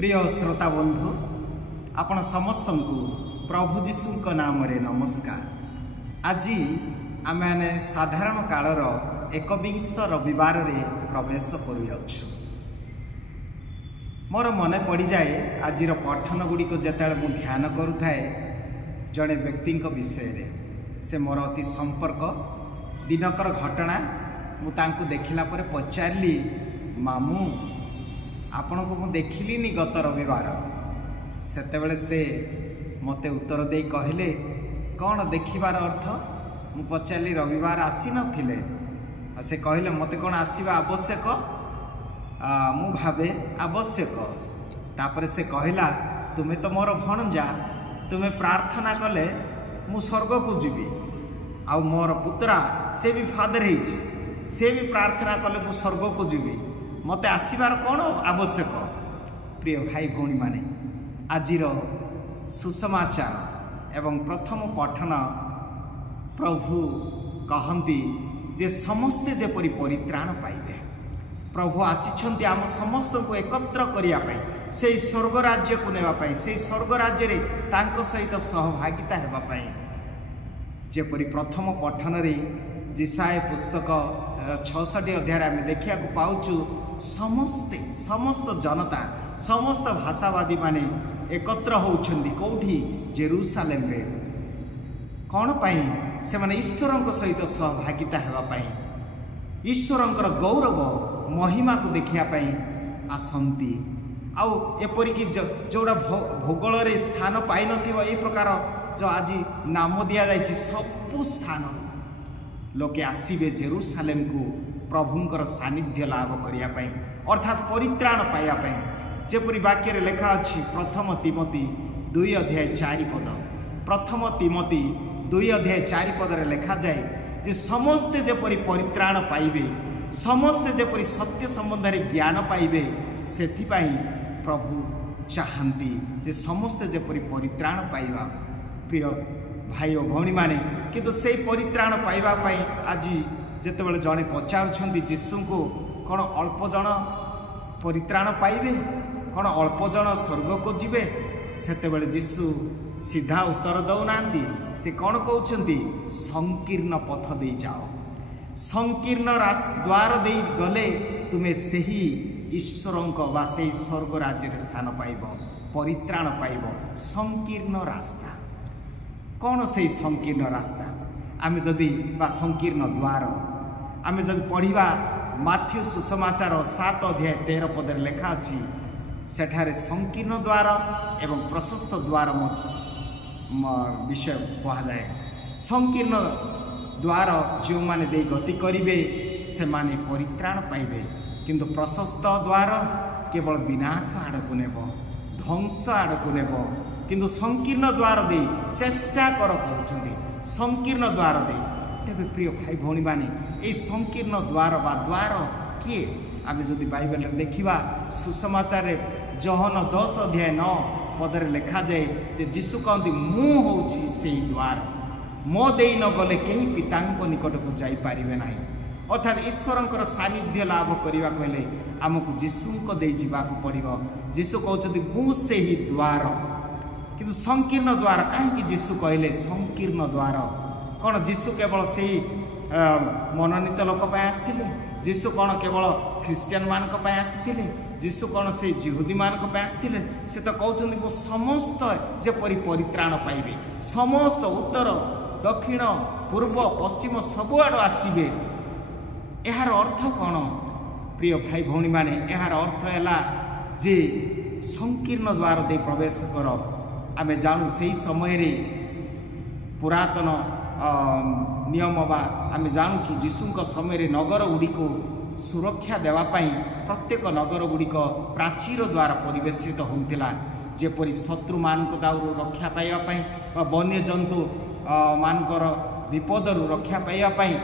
प्रिय श्रोता बंधु आपण समस्त को प्रभु जीशु नाम रे नमस्कार। आज आम साधारण कालर एकविंश रविवार रे प्रवेश करुछु। मोर मन पड़ जाए आज पठन गुड़िक जिते मु ध्यान करुए जड़े व्यक्ति विषय रे से मोर अति संपर्क दिनकर घटना मुझे देखला पर पचारि मामू आपण को मु देखिली गत रविवार सेतेबेले से मते उत्तर दे कहले कौन देखिबार अर्थ मु पचारि रविवार आसी नथिले से कहले मते कौन आसीबा आवश्यक मु भावे आवश्यक तापर से कहला तुमे तो मोर भणजा तुमे प्रार्थना कले मु स्वर्ग को जीवी आ मोर पुत्रा से भी फादर से भी प्रार्थना कले मु स्वर्ग को जीवी मते आसीबार कौन आवश्यक। प्रिय भाई भौणी माने आजिर सुसमाचार एवं प्रथम पठन प्रभु कहती जे समस्ते जेपरी परित्राण पाइबे। प्रभु आसिछन्ति आम समस्त को एकत्र करने से स्वर्ग राज्य को नेबाई से स्वर्ग राज्य रे तांको सहित सहभागिता हेबाई जेपरी प्रथम पठन रे जिसाय पुस्तक 66 अध्याय आम देखा पाचु समस्ते समस्त जनता समस्त भाषावादी माने एकत्र होउछन्ति कोठी जेरूसालेम रे कौन पाई से माने ईश्वर सहित सहभागिता हेबाई ईश्वरंकर गौरव महिमा को देखिया पाई आसंती आउ एपरिकी जोड़ा भूगोल रे स्थान पाई नथिबो ए प्रकार जो आज नाम दिया जायछि सबु स्थान लोके आसीबे जेरूसालेम को प्रभुंकर सानिध्य लाभ करिया पाई अर्थात परित्राण पाइया पाई जेपरि वाक्य रे लेखा अछि प्रथम तिमोथी 2 अध्याय 4 पद प्रथम तिमोथी 2 अध्याय 4 पद रे लेखा जाए जे समस्ते जेपरि परित्राण पाइबे समस्ते जेपरि सत्य संबंध रे ज्ञान पाइबे सेथिपाई प्रभु चाहंती जे समस्ते जेपरि परित्राण पाइबा। प्रिय भाई और भौणी माने किंतु से परित्राण पाइबा पाई आज जेतेबेले जड़े पचारुछंती जीशु को कौन अल्प जन परित्राण पाइबे कौन अल्प जन स्वर्ग को जीवे सेतेबेले जीशु सीधा उत्तर दौनांती से कौन कहउछंती संकीर्ण पथ दे जाओ संकीर्ण द्वार दे गले तुमे सही ईश्वरंक बा से स्वर्ग राज्य स्थान पाइब परित्राण पाइब संकीर्ण रास्ता कौन से संकीर्ण रास्ता आम जदि बा संकीर्ण द्वार आम जदि पढ़ा माथ्यू सुसमाचार 7 अध्याय 13 पद लेखा अच्छी सेठारे संकीर्ण द्वार एवं प्रशस्त द्वार विषय कहुए संकीर्ण द्वार जो माने दे गति करिवे से माने परित्राण पाइबे किंतु प्रशस्त द्वार केवल विनाश आड़क नेब ध्वंस आड़क नेब किंतु संकीर्ण द्वार दे चेष्टा कर कहते संकीर्ण द्वार दे तेरे प्रिय भाई भौणी माने ये संकीर्ण द्वार बा द्वार किए आम जदि बाइबल देखा सुसमाचार जहन 10 अध्याय 9 पदर लेखा जाए जे जीशु कहते मु होउछि से द्वार मो देई न गले केही पितांक निकट को जाई पारिबे नाही अर्थात ईश्वरंकर सानिध्य लाभ करने को हेले आमको जीशुक दे जीवाकू पड़िबो। जीशु कहउछथि मु से ही द्वार किंतु संकीर्ण द्वार कहीं जीशु कहले संकीर्ण द्वार कौन जीशु केवल से मनोनीत लोक आसते जीशु कौन केवल ख्रीस्टियान मानक आसते जीशु कौन से जिहुदी मानक आसते से तो कहते समस्त जेपरी परित्राण पाइबे समस्त उत्तर दक्षिण पूर्व पश्चिम सबुआड़ आसबे यार अर्थ कौन प्रिय भाई भौणी माने यार अर्थ है जे संकीर्ण द्वार दे प्रवेश कर आमे जानू से समय रे पुरातन नियम बा आम जानूँ जीशुक समय रे नगर गुड़िक सुरक्षा देवाई प्रत्येक नगर गुड़िक प्राचीर द्वारा परिवेशित होता जेपरी शत्रु मान दाउर रक्षा पाइबापी वन्य जंतु मानकर विपदर रक्षा पाइबापी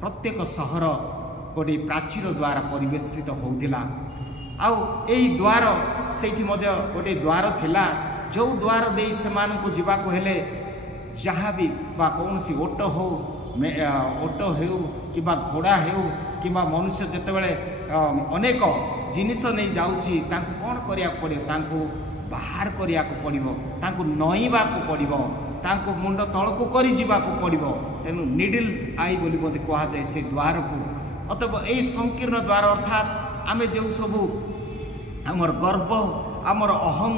प्रत्येक सहर गोटे प्राचीर द्वारा परिवेशित होता आउ एई द्वार से गोटे द्वार थिला जो द्वार दे से मानक जीवाको हेले जहाँ भी कौन सी ओट हो ओट हो कि घोड़ा हो कि मनुष्य जितेबाला अनेक जिनिस नहीं जाऊँगी कौन करिया पड़े बाहर करिया पड़ो नईवा पड़ो मुंड तलू कर पड़ो तेणु निडल्स आई बोली मत कहुए से द्वार को अतएव यही संकीर्ण द्वार अर्थात आम जो सब आमर गर्व आमर अहम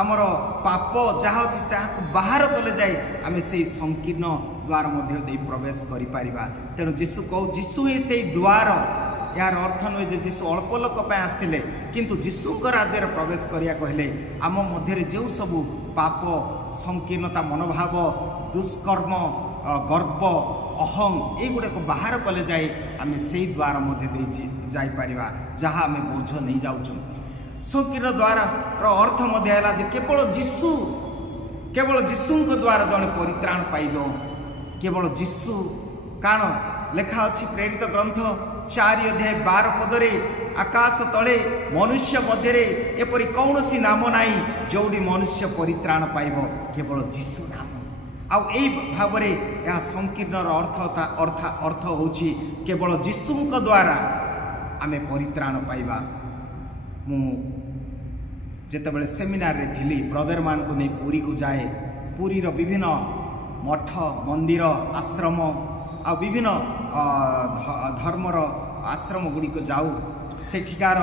आमर पाप जहाँ अच्छी से बाहर कले जाए आम से संकीर्ण द्वार मध्य दे प्रवेश करिपारिबा। तेणु जीशु कह जीशु ही से द्वार यार अर्थ नुहे जे जीशु अल्प लोक आसते किंतु जीशु राज्य प्रवेश करिया कहले आम मध्य जो सब पाप संकीर्णता मनोभाव दुष्कर्म गर्व अहम युगुड़ा को बाहर कले जाए आम से द्वार मध्य जापर जहाँ आम बोझ नहीं जाऊँ। संकीर्ण द्वार अर्थ मध्य है केवल जीशु द्वारा जड़े परित्राण पाइब केवल जीशु कारण लेखा अच्छी प्रेरित ग्रंथ 4 अध्याय 12 पदरे आकाश तले मनुष्य मध्य एपरी कौन सी नाम नाई जोड़ी मनुष्य परित्राण पाइब केवल जीशु नाम आउ यही भाव में संकीर्ण अर्थ होची केवल जीशु द्वारा आमे परित्राण पाइबा। मु जेतेबेले सेमिनार रे थिली ब्रदर मान को नहीं पुरी को जाए पुरी रो विभिन्न मठ मंदिर आश्रम आ विभिन्न धर्मर आश्रम गुड़ी को जाऊ सेठिकार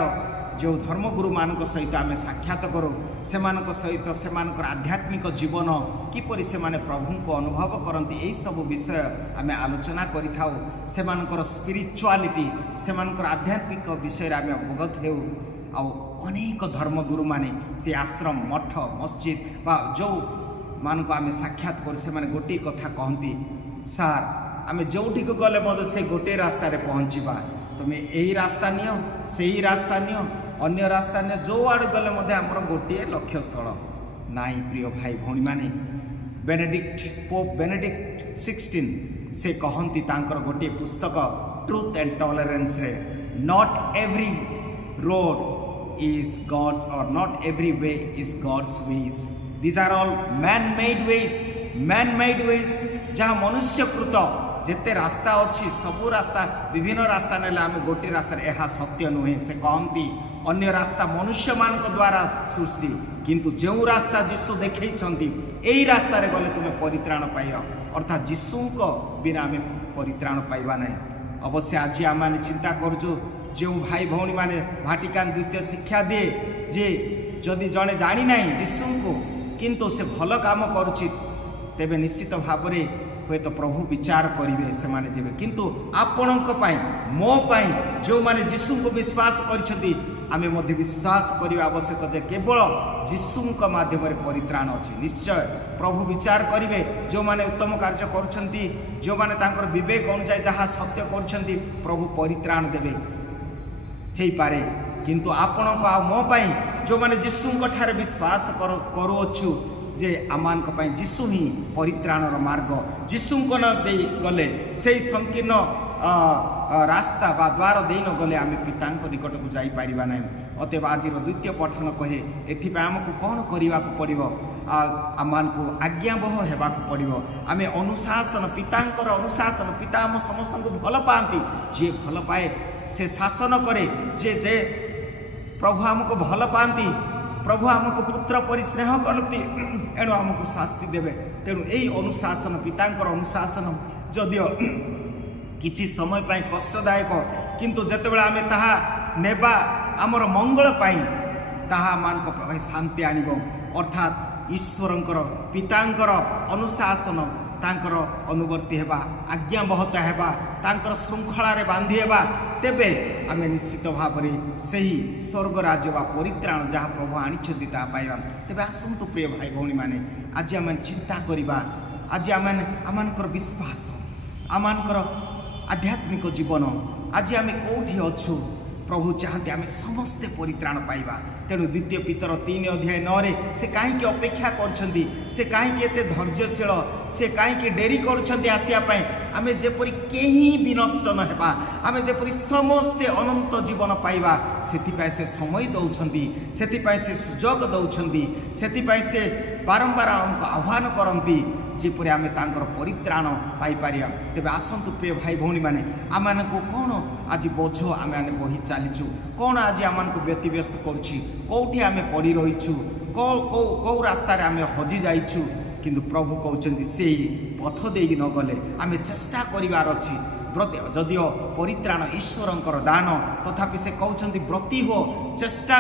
जो धर्मगुरु मान सहित आम साक्षात करूँ से सहित से आध्यात्मिक जीवन किपरि से प्रभु को अनुभव करती यही सब विषय आम आलोचना कर स्पिरिचुआलिटी से आध्यात्मिक विषय आम अवगत हो अनेक धर्मगुरु माने से आश्रम मठ मस्जिद बा जो मान को आम साक्षात कर से गोटे कथा कहती सार आम जोटी को गले मत से गोटे रास्तार पहुँचवा तुम यही रास्ता नियो से ही रास्ता नियो अन्य रास्ता नियो जो आड़ गले मध्य आमर गोटे लक्ष्य स्थल नाई। प्रिय भाई भौणी माने पोप बेनेडिक्ट 16 से कहती तांकर गोटे पुस्तक ट्रुथ एंड टॉलरेंस रे not every road is God's or not every way is God's ways. These are all man-made ways. Man-made ways जहाँ मनुष्यकृत जिते रास्ता अच्छी सबू रास्ता विभिन्न रास्ता नेला आम गोटे रास्ता यह सत्य नुहे से कहती अन्य रास्ता मनुष्य मान द्वारा सृष्टि किंतु जो रास्ता जीशु देखई यही रास्ता रे गले तुम्हें परित्राण पाइब अर्थात जीशु बिना आम परित्राण पाइबा नहीं। अवश्य आज आम चिंता करूँ जो भाई भौणी माने भाटिकान द्वितीय शिक्षा दिए जे जदि जड़े जानी ना जीशु को किंतु से भल काम करुछि तेबे निश्चित भाव में हे तो प्रभु विचार करेंगे से माने जेबे किंतु आपणक पई मो पई जो माने जीशु को विश्वास करछथि आमे मध्य विश्वास करबा आवश्यक जे केवल जीशु को माध्यम रे परित्राण अछि। निश्चय प्रभु विचार करेंगे जो माने उत्तम कार्य करछथि जो माने तांकर विवेक अनुसार जहाँ सत्य करछथि प्रभु परित्राण देबे हे पारे किंतु आपण को मो पाई जो माने जीशु ठारे विश्वास करूछु जे आमान को पाई जीशु ही परित्राणर मार्ग जीशु को न दे गले से संकीर्ण रास्ता बा द्वार दे न गले आम पिता निकट को जाई पारिबा नै। अतएव आज द्वितीय पठन कहे एथिपा आमको कौन करने को पड़ो आमान को आज्ञाबह होगा पड़ो आम अनुशासन पितांकर अनुशासन पिता आम समस्त को भल पाती जी भल पाए से शासन करे जे प्रभु आमको भल पाती प्रभु आमको पुत्र परिस्नेह करती एणु आमको शास्ति देवे। तेणु यही अनुशासन पितांकर अनुशासन जदियो किछि समय पाई कष्टदायक किंतु जेतेबेले आमे ताहा नेबा आमर मंगल पाई ताहा मान को शांति आनिबो अर्थात ईश्वरंकर पितांकर अनुशासन तांकर अनुवर्ती हेबा आज्ञाबहता हेबा तांकर श्रृंखला रे बांधी हेबा तेबे आमे निश्चित भाव में सही स्वर्ग राज्य वा परित्राण जहाँ प्रभु आनिछथि ता पाइबा। तेबे आसंतु प्रिय भाई भौणी माने आज आमे चिंता करिबा आज आमानकर विश्वास आमानकर आध्यात्मिक जीवन आज आमे कोठी अछु प्रभु चाहते आमे समस्ते परित्राण पाइबा। तेणु द्वितीय पीतर 3 अध्याय 9 रे से कहीं अपेक्षा करछंती से कहीं एते धैर्यशील से कहीं डेरी करछंती आसिया पाई आमे जेपरि केही भी नष्ट न हेबा आमे जेपरि समस्ते अनंत जीवन पाइबा सेति से समय दउछंती सेति से सुजोग दउछंती सेति से बारंबार हमको आह्वान करंती ଯେପରି ଆମେ ତାଙ୍କର ପରିତ୍ରାଣ ପାଇପାରିବା। ତେବେ ଆସନ୍ତୁ ପ୍ରିୟ ଭାଇ ଭଉଣୀ ମାନେ, ଆମମାନଙ୍କୁ କ'ଣ ଆଜି ବୋଝ ଆମେମାନେ ବହି ଚାଲିଛୁ, କ'ଣ ଆଜି ଆମମାନଙ୍କୁ ବ୍ୟତିବ୍ୟସ୍ତ କରୁଛି, କେଉଁଠି ଆମେ ପଡ଼ି ରହିଛୁ, କେଉଁ ରାସ୍ତାରେ ଆମେ ହଜି ଯାଇଛୁ। କିନ୍ତୁ ପ୍ରଭୁ କହୁଛନ୍ତି ସେଇ ପଥ ଦେଇକି ନ ଗଲେ ଆମେ ଚେଷ୍ଟା କରିବାର ଅଛି। ଯଦିଓ ପରିତ୍ରାଣ ଈଶ୍ୱରଙ୍କର ଦାନ, ତଥାପି ସେ କହୁଛନ୍ତି ବ୍ରତୀ ହୁଅ, ଚେଷ୍ଟା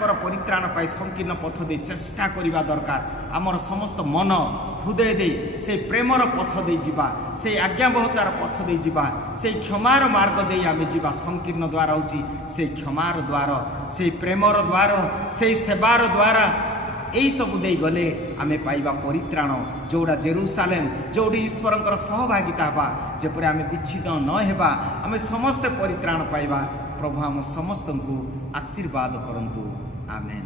କର ପରିତ୍ରାଣ ପାଇଁ ସଂକୀର୍ଣ୍ଣ ପଥ ଦେଇ ଚେଷ୍ଟା କରିବା ଦରକାର। ଆମର ସମସ୍ତ ମନ ହୃଦୟ ଦେଇ ସେଇ ପ୍ରେମର ପଥ ଦେଇ ଯିବା, ସେଇ ଆଜ୍ଞାବହତାର ପଥ ଦେଇ ଯିବା, ସେଇ କ୍ଷମାର ମାର୍ଗ ଦେଇ ଆମେ ଯିବା। ସଂକୀର୍ଣ୍ଣ ଦ୍ୱାର ହେଉଛି ସେଇ କ୍ଷମାର ଦ୍ୱାର, ସେଇ ପ୍ରେମର ଦ୍ୱାର, ସେଇ ସେବାର ଦ୍ୱାର। এই সবু দেই গলে আমি পাইবা পরিত্রাণ, যেটা জেরুসালেম, যেটি ঈশ্বরଙ୍କର সহভাগিতা হবা, যেপরি আমি বিচ্ছিন্ন ন হেবা, আমি সমস্তে পরিত্রাণ পাইবা। প্রভু আম সমস্তଙ୍କୁ আশীর্বাদ করন্তু। আমেন।